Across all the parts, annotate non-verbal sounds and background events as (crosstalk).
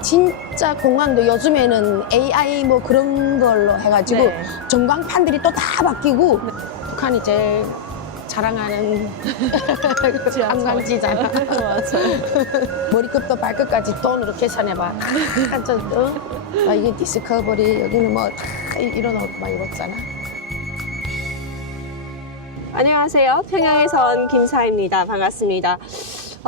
진짜 공항도 요즘에는 AI 뭐 그런 걸로 해가지고 네. 전광판들이 또 다 바뀌고 북한이 제일 자랑하는 (laughs) 관광지잖아. (laughs) 머리끝부터 발끝까지 돈으로 계산해봐. 다 저, 어? 아, 이게 디스커버리 여기는 뭐다옷 많이 입었잖아. 안녕하세요. 평양에서 온 김사입니다. 반갑습니다.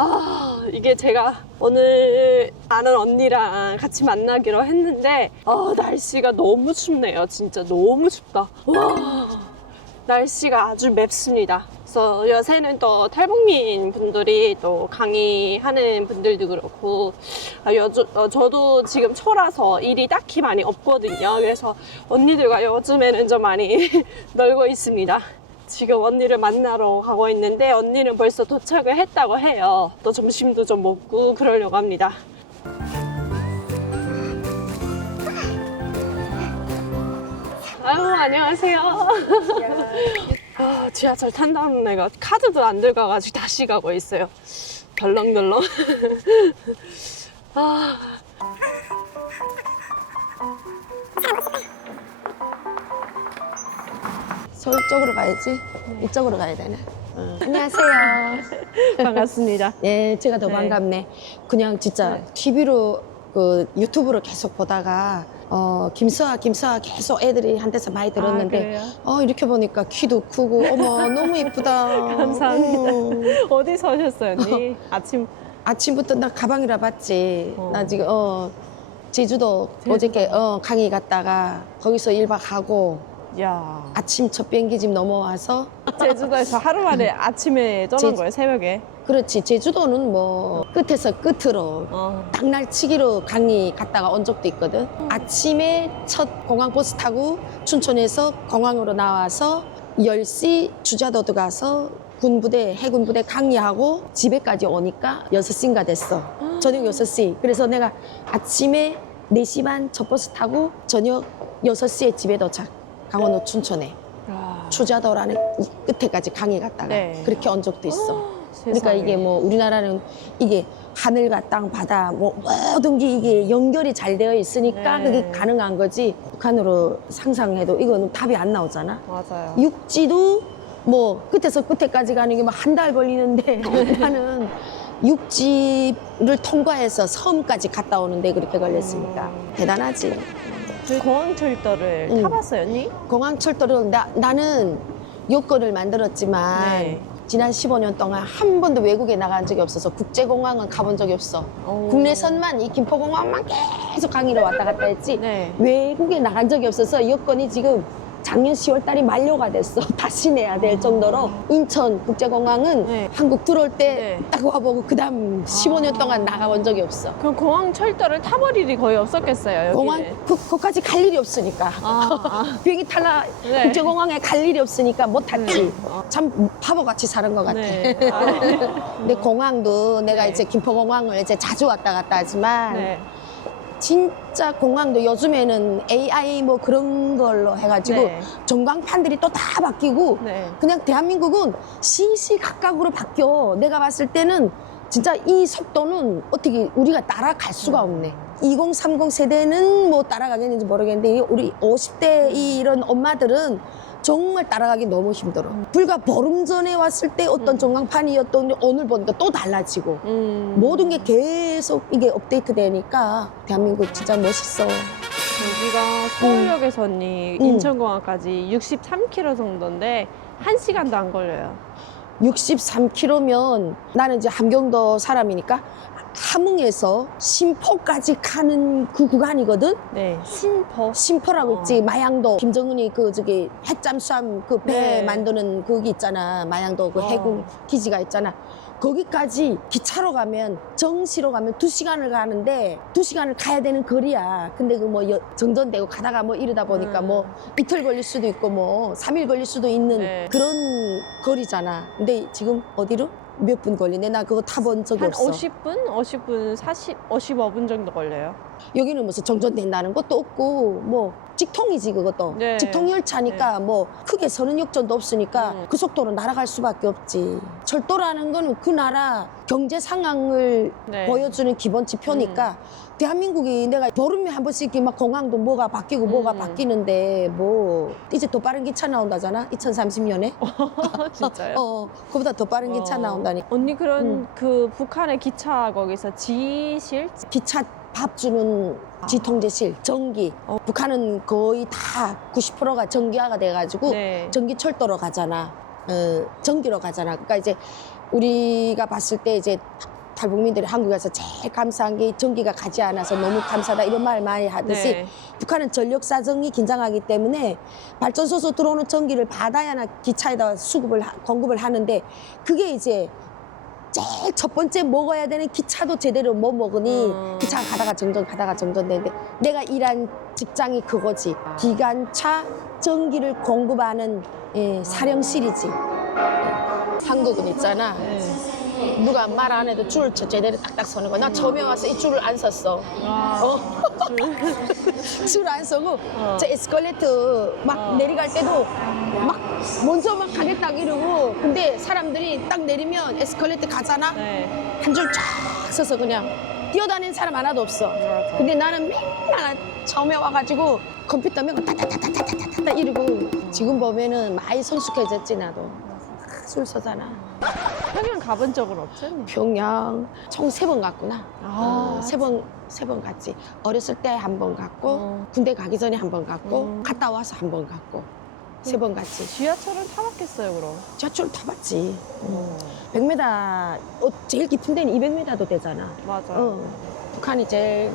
아, 이게 제가 오늘 아는 언니랑 같이 만나기로 했는데, 아, 날씨가 너무 춥네요. 진짜 너무 춥다. 와, 날씨가 아주 맵습니다. 그래서 요새는 또 탈북민 분들이 또 강의하는 분들도 그렇고, 아, 요즘, 어, 저도 지금 초라서 일이 딱히 많이 없거든요. 그래서 언니들과 요즘에는 좀 많이 (laughs) 놀고 있습니다. 지금 언니를 만나러 가고 있는데 언니는 벌써 도착을 했다고 해요. 또 점심도 좀 먹고 그러려고 합니다. 아유 안녕하세요. (laughs) 아, 지하철 탄다는 애가 카드도 안 들고 가지고 다시 가고 있어요. 덜렁덜렁. (laughs) 아, 서울 쪽으로 가야지. 이쪽으로 가야 되네. 어. 안녕하세요. (laughs) 반갑습니다. 예, 제가 더 네. 반갑네. 그냥 진짜 네. TV로 그 유튜브로 계속 보다가 어 김수아 김수아 계속 애들이 한테서 많이 들었는데 아? 어 이렇게 보니까 키도 크고 어머 너무 이쁘다. (laughs) 감사합니다. 음. 어디서 오셨어요, 언니? (laughs) 아침 아침부터 나 가방이라 봤지. 어. 나 지금 어 제주도 제주도. 어저께 어 강의 갔다가 거기서 1박 하고 야 아침 첫 비행기 집 넘어와서 제주도에서 하루 만에 아침에 떠난 제- 거예요, 새벽에. 그렇지 제주도는 뭐 끝에서 끝으로 어. 당날치기로 강의 갔다가 온 적도 있거든. 아침에 첫 공항 버스 타고 춘천에서 공항으로 나와서 10시 주자도도 가서 군부대, 해군부대 강의하고 집에까지 오니까 6시인가 됐어. 저녁 6시. 그래서 내가 아침에 4시 반 첫 버스 타고 저녁 6시에 집에 도착. 강원도 춘천에. 이 끝에까지 강의 갔다가 네. 그렇게 온 적도 있어. 그러니까. 이게 뭐 우리나라는 이게 하늘과 땅, 바다 뭐 모든 게 이게 연결이 잘 되어 있으니까 네. 그게 가능한 거지. 북한으로 상상해도 이거는 답이 안 나오잖아. 맞아요. 육지도 뭐 끝에서 끝에까지 가는 게뭐한달 걸리는데 (laughs) 나는 육지를 통과해서 섬까지 갔다 오는데 그렇게 걸렸으니까 음. 대단하지. 그 공항철도를 응. 타봤어요, 언니? 공항철도를 나, 나는 요건을 만들었지만 네. 지난 15년 동안 한 번도 외국에 나간 적이 없어서 국제공항은 가본 적이 없어. 오. 국내선만 이 김포공항만 계속 강의로 왔다 갔다 했지 네. 외국에 나간 적이 없어서 여건이 지금 작년 10월 달이 만료가 됐어. (laughs) 다시 내야 될 정도로 인천 국제공항은 네. 한국 들어올 때 네. 딱 와보고 그 다음 15년 동안 나가본 적이 없어. 그럼 공항 철도를 타볼 일이 거의 없었겠어요, 여기는. 공항 그, 거기까지 갈 일이 없으니까. 아, 아. (laughs) 비행기 탈라 네. 국제공항에 갈 일이 없으니까 못 탔지. 네. 어. 참 바보같이 사는 것 같아. 네. 아, (laughs) 근데 공항도 내가 네. 이제 김포공항을 이제 자주 왔다 갔다 하지만 네. 진 짜 공항도 요즘에는 AI 뭐 그런 걸로 해가지고 네. 전광판들이 또 다 바뀌고 네. 그냥 대한민국은 시시각각으로 바뀌어. 내가 봤을 때는 진짜 이 속도는 어떻게 우리가 따라갈 수가 없네. 2030 세대는 뭐 따라가겠는지 모르겠는데 이 우리 50대 이런 엄마들은 정말 따라가기 너무 힘들어. 불과 보름 전에 왔을 때 어떤 음. 전광판이었던 오늘 보니까 또 달라지고 음. 모든 게 계속 이게 업데이트 되니까 대한민국 진짜 멋있어. 여기가 서울역에서 언니 음. 인천공항까지 63km 정도인데 1시간도 안 걸려요. 63km면 나는 이제 함경도 사람이니까 함흥에서 심포까지 가는 그 구간이거든. 네. 신포. 심포라고 어. 있지. 마양도 김정은이 그 저기 핵잠수함 그 배 네. 만드는 거기 있잖아. 마양도 그 어. 해군 기지가 있잖아. 거기까지 기차로 가면 정시로 가면 두 시간을 가는데 두 시간을 가야 되는 거리야. 근데 그 뭐 정전되고 가다가 뭐 이러다 보니까 음. 뭐 이틀 걸릴 수도 있고 뭐 삼일 걸릴 수도 있는 네. 그런 거리잖아. 근데 지금 어디로? 몇 분 걸리네? 나 그거 타본 적이 한 없어. 50분? 50분, 40, 55분 정도 걸려요. 여기는 무슨 정전된다는 것도 없고 뭐 직통이지 그것도 네. 직통 열차니까 뭐 크게 서는 역전도 없으니까 음. 그 속도로 날아갈 수밖에 없지 철도라는 거는 그 나라 경제 상황을 네. 보여주는 기본 지표니까 대한민국이 내가 보름에 한 번씩 막 공항도 뭐가 바뀌고 뭐가 음. 바뀌는데 뭐 이제 더 빠른 기차 나온다잖아 2030년에 (laughs) 진짜요? 어 그보다 더 빠른 기차 어. 나온다니 언니 그런 음. 그 북한의 기차 거기서 지실? 기차 밥 주는 지통제실 전기 어. 북한은 거의 다 90%가 전기화가 돼가지고 네. 전기철도로 가잖아 어, 전기로 가잖아 그러니까 이제 우리가 봤을 때 이제 탈북민들이 한국에서 제일 감사한 게 전기가 가지 않아서 너무 감사하다 이런 말 많이 하듯이 네. 북한은 전력 사정이 긴장하기 때문에 발전소에서 들어오는 전기를 받아야나 기차에다 수급을 하- 공급을 하는데 그게 이제 제일 첫 번째 먹어야 되는 기차도 제대로 못 먹으니 음. 기차 가다가 정전 가다가 정전 되는데 내가 일한 직장이 그거지 기관차 전기를 공급하는 예, 사령실이지 예. 한국은 있잖아 누가 말 안 해도 저 제대로 딱딱 서는 거야 나 처음에 와서 이 줄을 안 섰어 아, 어. 줄 (laughs) 안 서고 어. 저 에스컬레이터 막 어. 내려갈 때도 막 먼저 막 가겠다 이러고 근데 사람들이 딱 내리면 에스컬레이터 가잖아 네. 한 줄 쫙 서서 그냥 뛰어다니는 사람 하나도 없어 맞아. 근데 나는 맨날 처음에 와가지고 컴퓨터 면따따따따따따 이러고 지금 보면은 많이 성숙해졌지 나도 아, 줄 서잖아 평양 가본 적은? 언니? 평양 총 세 번 갔구나 아, 어, 세 번 세 번 갔지 어렸을 때 한 번 갔고 어. 군대 가기 전에 한 번 갔고 음. 갔다 와서 한 번 갔고 세 번 갔지 지하철은 타봤겠어요, 그럼? 지하철 타봤지 어. 100m 어, 제일 깊은 데는 200m도 되잖아 맞아. 어. 북한이 제일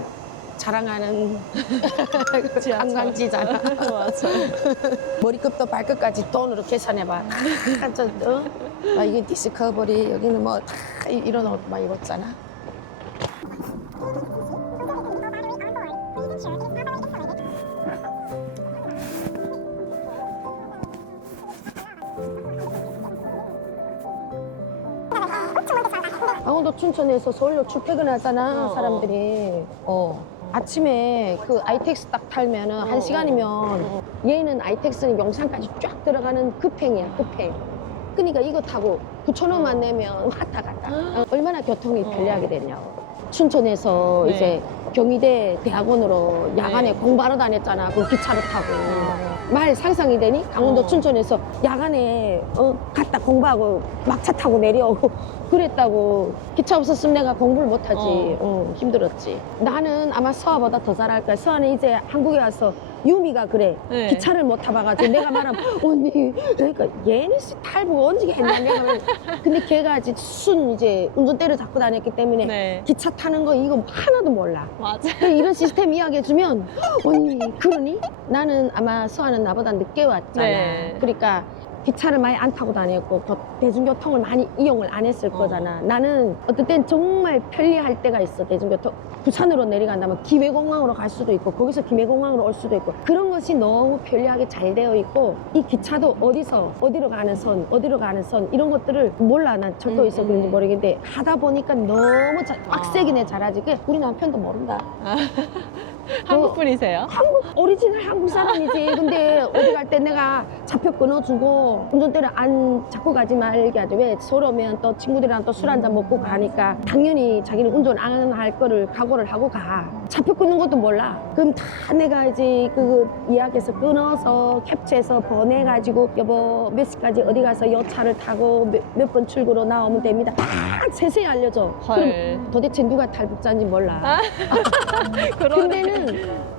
자랑하는. 관광지잖아 맞아. (laughs) 머리끝부터 발끝까지 돈으로 계산해봐 다 저, 어? 아, 이게 디스커버리 여기는 뭐 다 이런 옷 많이 입었잖아 강원도 춘천에서 서울로 출퇴근하잖아 어, 사람들이 어. 아침에 그 아이텍스 딱 타면은 어, 한 시간이면 어. 얘는 아이텍스는 영산까지 쫙 들어가는 급행이야 급행 그러니까 이거 타고 9천 원만 어. 내면 왔다 갔다 어, 얼마나 교통이 어. 편리하게 됐냐고 춘천에서 네. 이제 경희대 대학원으로 야간에 네. 공부하러 다녔잖아 그 기차를 타고 어. 말 상상이 되니? 강원도 어. 춘천에서 야간에 어, 갔다 공부하고 막차 타고 내려오고 (laughs) 그랬다고 기차 없었으면 내가 공부를 못하지 어. 어, 힘들었지 나는 아마 서아보다 더 잘할 거야 서아는 이제 한국에 와서 유미가 그래 네. 기차를 못 타봐가지고 내가 말하면 (laughs) 언니 그러니까 얘는 씨 탈북 언제 했냐 내가 말하면 근데 걔가 이제 순 이제 운전대를 잡고 다녔기 때문에 네. 기차 타는 거 이거 하나도 몰라 맞아. 이런 시스템 이야기해주면 (laughs) 언니 그러니? 나는 아마 수아는 나보다 늦게 왔잖아. 네. 그러니까 기차를 많이 안 타고 다녔고 그 대중교통을 많이 이용을 안 했을 어. 거잖아. 나는 어떨 땐 정말 편리할 때가 있어 대중교통. 부산으로 내려간다면 김해공항으로 갈 수도 있고 거기서 김해공항으로 올 수도 있고 그런 것이 너무 편리하게 잘 되어 있고 이 기차도 어디서 어디로 가는 선 어디로 가는 선 이런 것들을 몰라 난 철도에서 음, 그런지 음. 모르겠는데 하다 보니까 너무 잘, 아. 빡세긴 해 잘하지 우리 남편도 모른다 (laughs) 한국 분이세요? 한국 오리지널 한국 사람이지. 근데 어디 갈 때 내가 좌표 끊어주고 운전대를 안 잡고 가지 말게 하지. 왜 서러면 또 친구들이랑 또 술 한잔 먹고 가니까 당연히 자기는 운전 안 할 거를 각오를 하고 가. 좌표 끊는 것도 몰라. 그럼 다 내가 이제 그 예약해서 끊어서 캡처해서 보내가지고 여보 몇 시까지 어디 가서 요 차를 타고 몇 번 출구로 나오면 됩니다. 다 세세히 알려줘. 그럼 헐. 도대체 누가 탈북자인지 몰라. 아, (laughs) 그러네. 근데는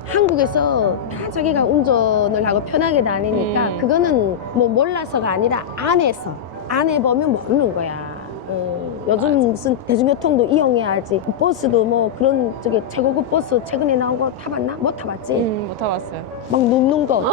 한국에서 다 자기가 운전을 하고 편하게 다니니까 음. 그거는 뭐 몰라서가 아니라 안 해서 안 해보면 모르는 거야. 어, 요즘 맞아. 무슨 대중교통도 이용해야지. 버스도 뭐 그런 저기 최고급 버스 최근에 나온 거 타봤나? 못 타봤지. 음, 못 타봤어요. 막 눕는 거.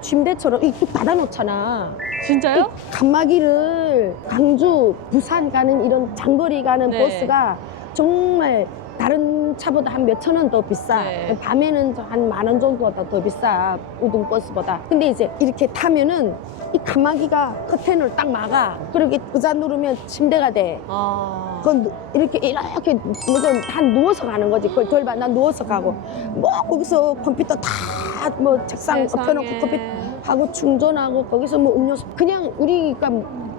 침대처럼 이뚝 닫아놓잖아. 진짜요? 칸막이를 광주, 부산 가는 이런 장거리 가는 네. 버스가 정말 다른 차보다 한 몇 천 원 더 비싸. 네. 밤에는 한 만 원 정도보다 더 비싸. 우등 버스보다. 근데 이제 이렇게 타면은 이 가마귀가 커튼을 딱 막아. 그리고 의자 누르면 침대가 돼. 아. 그건 누- 이렇게 이렇게 무슨 한 누워서 가는 거지. 그걸 절반 난 누워서 가고 뭐 거기서 컴퓨터 다 뭐 책상 세상에. 엎혀놓고 컴퓨터 하고 충전하고 거기서 뭐 음료수 그냥 우리가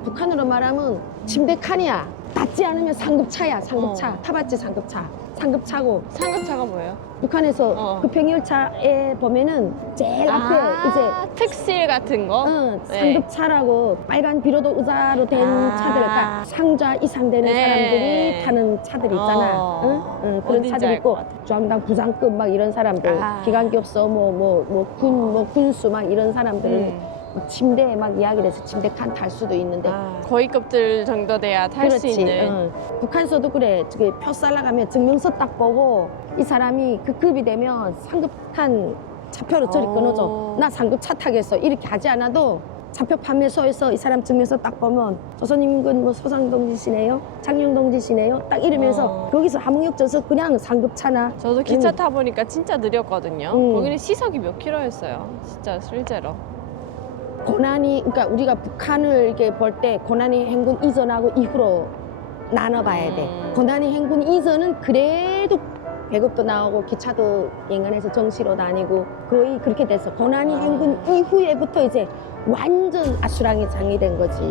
북한으로 말하면 침대 칸이야. 닿지 않으면 상급차야. 상급차. 어. 타봤지 상급차. 상급차고 상급차가 뭐예요? 북한에서 어. 그 병열차에 보면은 제일 앞에 이제 아, 특실 같은 거? 응, 네. 상급차라고 빨간 비로도 의자로 된 아. 차들, 그러니까 상좌 이상 되는 네. 사람들이 타는 차들 있잖아. 어. 응? 응, 그런 차들 알 있고. 중앙당 부장급 막 이런 사람들, 아. 기관교섭 뭐뭐 뭐군뭐 군수 막 이런 사람들은 음. 막 침대에 막 이야기를 해서 침대 칸 탈 수도 있는데. 아, 거위급들 정도 돼야 탈 수 그렇지. 있는. 응. 북한에서도 그래. 저기 표살 나가면 증명서 딱 보고 이 사람이 그 급이 되면 상급 탄 차표로 저리 어. 끊어줘. 나 상급 차 타겠어. 이렇게 하지 않아도 차표 판매소에서 이 사람 증명서 딱 보면 조선인민군 뭐 소상동지시네요, 장령동지시네요. 딱 이러면서 어. 거기서 함흥역전서 그냥 상급차나 저도 기차 음. 타보니까 진짜 느렸거든요. 음. 거기는 시속이 몇 킬로였어요. 진짜 실제로. 고난이 그러니까 우리가 북한을 이렇게 볼 때 고난이 행군 이전하고 이후로 나눠봐야 돼. 음. 고난이 행군 이전은 그래도 배급도 나오고 기차도 연간해서 정시로 다니고 거의 그렇게 돼서 고난이 아. 행군 이후에부터 이제 완전 아수랑이 장이 된 거지.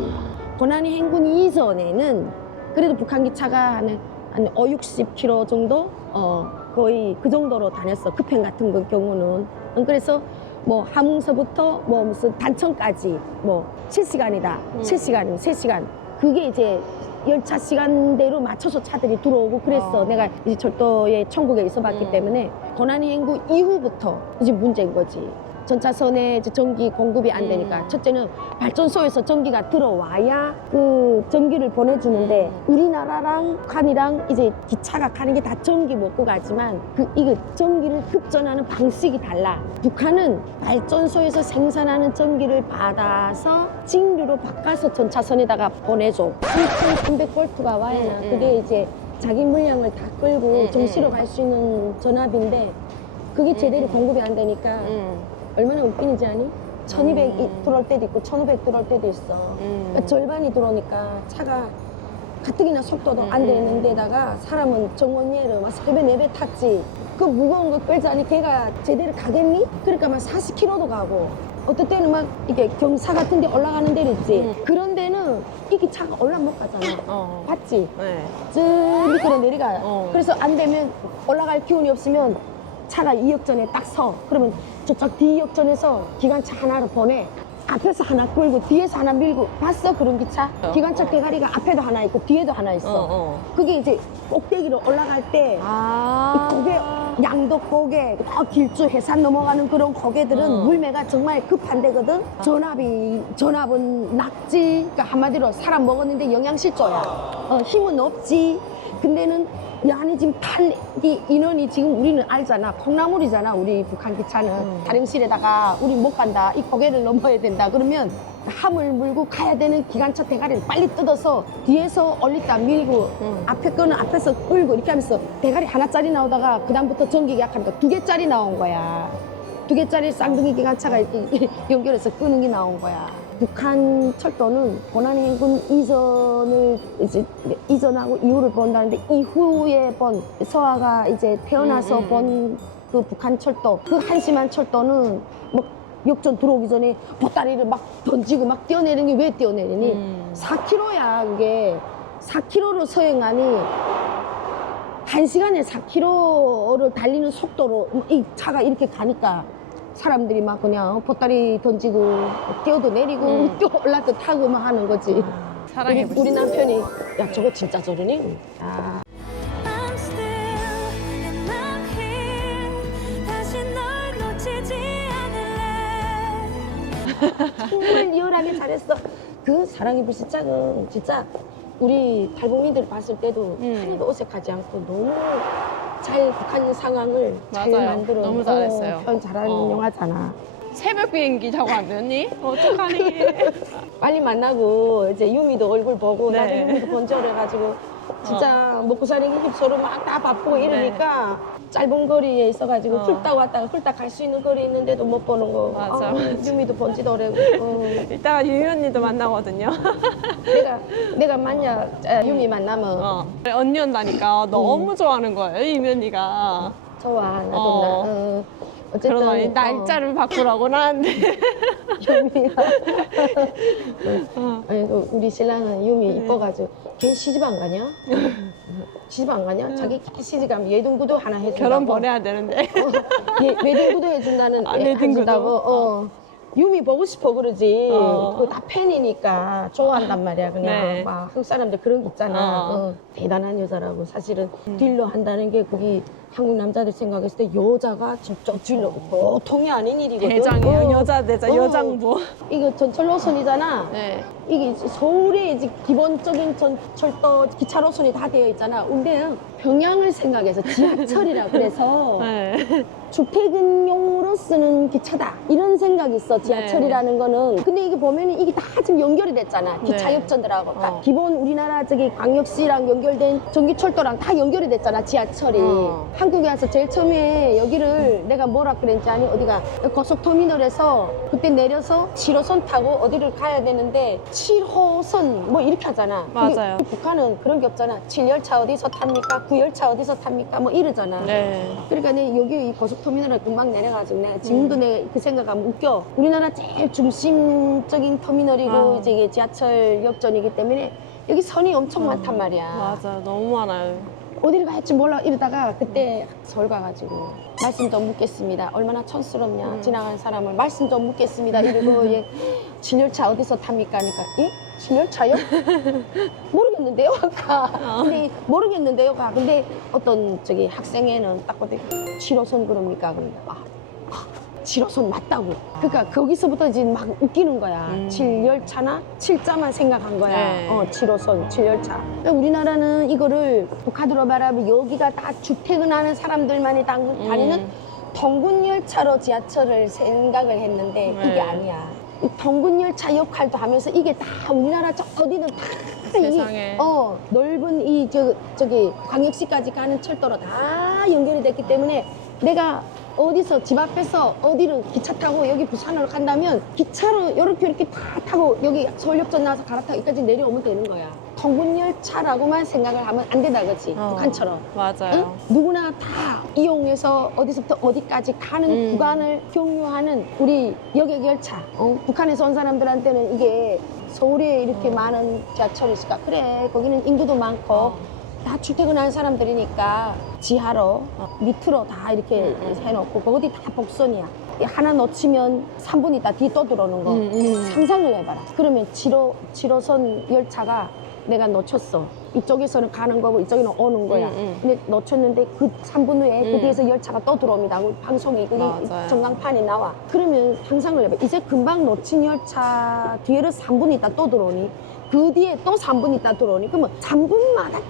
고난이 행군 이전에는 그래도 북한 기차가 한, 한 5, 60km 정도 어 거의 그 정도로 다녔어. 급행 같은 거 경우는. 음, 그래서 뭐 함흥서부터 뭐 무슨 단천까지 뭐 7시간이다. 음. 7시간이면 3시간. 그게 이제 열차 시간대로 맞춰서 차들이 들어오고 그랬어. 아. 내가 이제 철도의 천국에 있어봤기 음. 때문에 고난이 행구 이후부터 이제 문제인 거지. 전차선에 전기 공급이 안 되니까 음. 첫째는 발전소에서 전기가 들어와야 그 전기를 보내주는데 음. 우리나라랑 북한이랑 이제 기차가 가는 게 다 전기 먹고 가지만 그 이거 전기를 급전하는 방식이 달라. 북한은 발전소에서 생산하는 전기를 받아서 직류로 바꿔서 전차선에다가 보내줘. 3,300볼트가 와야 음, 음. 그게 이제 자기 물량을 다 끌고 음, 정시로 음. 갈수 있는 전압인데 그게 제대로 음. 공급이 안 되니까 음. 얼마나 웃기는지 아니? 1200이 음. 들어올 때도 있고 1500 들어올 때도 있어. 음. 그러니까 절반이 들어오니까 차가 가뜩이나 속도도 안 음. 되는 데다가 사람은 정원예를 막 세배 네배 탔지. 그 무거운 거 끌자니 걔가 제대로 가겠니? 그러니까 막 40km도 가고 어떨 때는 막 이게 경사 같은 데 올라가는 데도 있지. 음. 그런 데는 이게 차가 올라 못 가잖아. 어. 봤지? 네. 저 밑으로 내려가요. 어. 그래서 안 되면 올라갈 기운이 없으면 차가 2역전에 딱 서. 그러면 저쪽 D역전에서 기관차 하나를 보내. 앞에서 하나 끌고 뒤에서 하나 밀고 봤어 그런 기차? 어. 기관차 대가리가 앞에도 하나 있고 뒤에도 하나 어, 있어. 어. 그게 이제 꼭대기로 올라갈 때 아. 이 고개, 양덕 고개, 어, 길주 해산 넘어가는 그런 고개들은 어. 물매가 정말 급한 데거든. 전압이, 전압은 낮지. 그러니까 한마디로 사람 먹었는데 영양실조야. 어, 힘은 없지. 근데는 이 안에 지금 탄, 이 인원이 지금 우리는 알잖아. 콩나물이잖아. 우리 북한 기차는. 음. 다림실에다가 우리 못 간다. 이 고개를 넘어야 된다. 그러면 함을 물고 가야 되는 기관차 대가리를 빨리 뜯어서 뒤에서 올리다 밀고 음. 앞에 거는 앞에서 끌고 이렇게 하면서 대가리 하나짜리 나오다가 그다음부터 전기 약하니까 두 개짜리 나온 거야. 두 개짜리 쌍둥이 기관차가 이렇게 연결해서 끄는 게 나온 거야. 북한 철도는 고난의 행군 이전을 이제 이전하고 이후를 본다는데 이후에 본 서아가 이제 태어나서 음, 음, 본그 북한 철도 그 한심한 철도는 뭐 역전 들어오기 전에 보따리를 막 던지고 막 뛰어내리는 게 왜 뛰어내리니? 음. 4km야 그게 4km를 서행하니 한 시간에 4km를 달리는 속도로 이 차가 이렇게 가니까 사람들이 막 그냥 보따리 던지고 뛰어도 내리고 음. (laughs) 뛰어 올라도 타고 막 하는 거지. 우리, 사랑해 우리 남편이 야 저거 진짜 저러니? 아, (laughs) 정말 리얼하게 잘했어. 그 사랑의 불시착은 진짜 우리 탈북민들 봤을 때도 음. 하나도 어색하지 않고 너무 잘 북한 상황을 잘 맞아요. 만들어 너무 잘했어요. 어, 표현 잘하는 어. 영화잖아. 새벽 비행기 타고 왔느니? 어떡하니? (laughs) 빨리 만나고 이제 유미도 얼굴 보고 네. 나도 유미도 본줄 해가지고 진짜 먹고 사는 게 힙소로 막 다 바쁘고 이러니까 짧은 거리에 있어가지고 어. 훌딱 왔다가 훌딱 갈 수 있는 거리 있는데도 못 보는 거. 맞아, 아, 맞아. 유미도 본지도 오래고. 어. (laughs) 이따가 유미 언니도 만나거든요. 내가 내가 만약 아, 유미 만나면 어. 언니 온다니까 너무 좋아하는 거예요, 유미 언니가. 좋아 나도 어. 나. 어. 어쨌든 그러다 이 날짜를 바꾸라고 하는데. 어, (laughs) 유미야. 어. 아니 그 우리 신랑은 유미 이뻐가지고 걔 시집 안 가냐? (laughs) 시집 안 가냐? 자기 시집 가면 예등구도 하나 해준다고. 결혼 보내야 되는데. 어, 예, 웨딩구도 해준다는 아, 예? 해준다고. 어. 유미 보고 싶어 그러지. 어. 그거 다 팬이니까 좋아한단 말이야. 그냥 네. 막 한국 사람들 그런 게 있잖아. 어. 어, 대단한 여자라고 사실은 딜러 한다는 게 거기 한국 남자들 생각했을 때 여자가 진짜 딜러 보통이 아닌 일이거든. 대장이에요, 어. 여자 대장, 어. 여장부. 이거 전철 노선이잖아. 네. 이게 서울에 이제 기본적인 전 철도 기차 노선이 다 되어 있잖아. 근데 평양을 생각해서 지하철이라 (laughs) 그래서 네. 주택용으로 쓰는 기차다 이런 생각이 있어 지하철이라는 거는 근데 이게 보면 이게 다 지금 연결이 됐잖아 기차 네. 협전들하고 다 어. 기본 우리나라 저기 광역시랑 연결된 전기철도랑 다 연결이 됐잖아 지하철이 어. 한국에 와서 제일 처음에 여기를 내가 뭐라 그랬지 아니 어디가 고속터미널에서 그때 내려서 7호선 타고 어디를 가야 되는데 7호선 뭐 이렇게 하잖아 맞아요. 북한은 그런 게 없잖아 7열차 어디서 탑니까 9열차 어디서 탑니까 뭐 이러잖아 네. 그러니까 내 여기 이 고속터미널을 금방 내려가지고 내가 지금도 음. 내가 그 생각하면 웃겨. 우리나라 제일 중심적인 터미널이고 아. 이제 이게 지하철 역전이기 때문에 여기 선이 엄청 음. 많단 말이야. 맞아, 너무 많아요. 어디를 갈지 몰라 이러다가 그때 서울 가가지고 말씀 좀 묻겠습니다. 얼마나 촌스럽냐 음. 지나가는 사람을 말씀 좀 묻겠습니다. 이러고 (laughs) 얘 진열차 어디서 탑니까? 하니까 예? 진열차요? (laughs) 모르겠는데요 아까 어. 근데 모르겠는데요 가 근데 어떤 저기 학생애는 딱 보더니 7호선 그럽니까? 아, 아 7호선 맞다고 그러니까 거기서부터 이제 막 웃기는 거야 음. 7열차나 7자만 생각한 거야 네. 어 7호선 7열차 그러니까 우리나라는 이거를 북한으로 말하면 여기가 다 주택을 하는 사람들만이 다- 다니는 음. 통근 열차로 지하철을 생각을 했는데 네. 이게 아니야. 이 통근 열차 역할도 하면서 이게 다 우리나라 저 어디든 다 세상에. 이, 어 넓은 이 저 저기 광역시까지 가는 철도로 다 연결이 됐기 때문에 내가 어디서 집 앞에서 어디를 기차 타고 여기 부산으로 간다면 기차로 이렇게 이렇게 다 타고 여기 서울역전 나와서 갈아타고 여기까지 내려오면 되는 거야. 통근 열차라고만 생각을 하면 안 된다 그치 어. 북한처럼. 맞아요. 응? 누구나 다 이용해서 어디서부터 어디까지 가는 음. 구간을 경유하는 우리 여객 열차. 어? 북한에서 온 사람들한테는 이게 서울에 이렇게 많은 지하철이 있을까? 그래, 거기는 인구도 많고 어. 다 출퇴근하는 사람들이니까 지하로 밑으로 다 이렇게 음, 음. 해놓고 거기 다 복선이야. 이 하나 놓치면 3분 있다 뒤또 들어오는 거. 음, 음. 상상을 해봐라. 그러면 7호, 7호선 열차가 내가 놓쳤어. 이쪽에서는 가는 거고 이쪽에는 오는 거야. 근데 놓쳤는데 그 3분 후에 그 음. 뒤에서 열차가 또 들어옵니다. 방송이 그 맞아요. 전광판이 나와. 그러면 상상을 해봐. 이제 금방 놓친 열차 뒤에를 3분 있다 또 들어오니 그 뒤에 또 3분 있다 들어오니 그러면 3분마다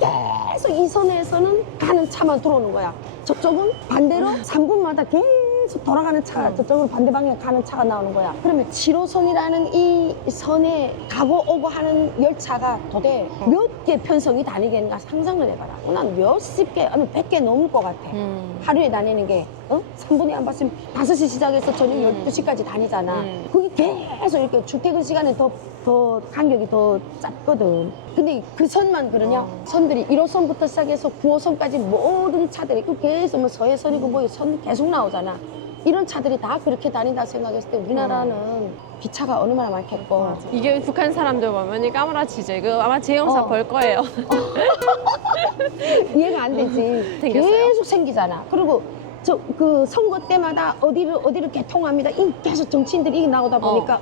계속 이 선에서는 가는 차만 들어오는 거야. 저쪽은 반대로 3분마다 계속 돌아가는 차, 음. 저쪽으로 반대 방향 가는 차가 나오는 거야. 그러면 7호선이라는 이 선에 가고 오고 하는 열차가 도대 음. 몇개 편성이 다니겠는가 상상을 해봐라. 난 몇십 개, 아니 백 개 넘을 것 같아. 음. 하루에 다니는 게, 어? 3분의 안 봤으면 5시 시작해서 저녁 음. 12시까지 다니잖아. 음. 그게 계속 이렇게 출퇴근 시간에 더, 더 간격이 더 짧거든. 근데 그 선만 그러냐? 어. 선들이 1호선부터 시작해서 9호선까지 모든 차들이 그 계속 뭐 서해선이고 뭐 선 계속 나오잖아. 이런 차들이 다 그렇게 다닌다 생각했을 때 우리나라는 기차가 얼마나 많겠고. 맞아. 이게 북한 사람들 보면 이 까무라치죠. 이거 아마 제 영상 어. 볼 거예요. (laughs) 이해가 안 되지. (laughs) 계속 생기잖아. 그리고 저 그 선거 때마다 어디를 어디를 개통합니다. 이 계속 정치인들이 나오다 보니까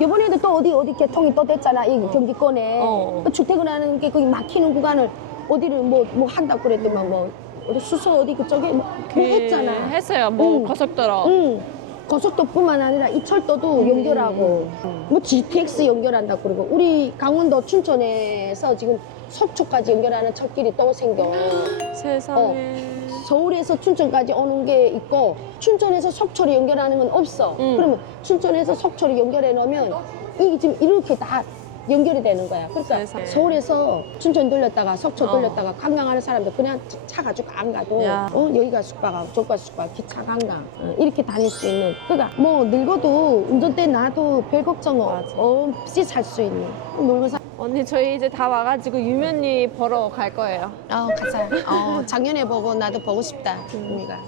이번에도 또 어디 어디 개통이 또 됐잖아. 이 경기권에 어. 또 출퇴근하는 게 거기 막히는 구간을 어디를 뭐 뭐 한다고 그랬더만 뭐 어디 수서 어디 그쪽에 뭐, 뭐 했잖아. 했어요. 뭐 응. 고속도로. 응. 고속도뿐만 아니라 이 철도도 음, 연결하고 음. 뭐 GTX 연결한다 그러고 우리 강원도 춘천에서 지금 속초까지 연결하는 철길이 또 생겨. 세상에. 서울에서 춘천까지 오는 게 있고 춘천에서 속초를 연결하는 건 없어. 음. 그러면 춘천에서 속초를 연결해 놓으면 이게 지금 이렇게 다 연결이 되는 거야. 그러니까 세상에. 서울에서 춘천 돌렸다가 속초 어. 돌렸다가 관광하는 사람들 그냥 차 가지고 안 가도 야. 어, 여기가 숙박하고 저기가 숙박 기차 관광 어, 이렇게 다닐 수 있는 그러니까 뭐 늙어도 운전대 놔도 별 걱정. 없이 살 수 있는 사. 언니 저희 이제 다 와가지고 유면리 보러 갈 거예요. 어 가자. 어 작년에 보고 나도 보고 싶다. 우미가.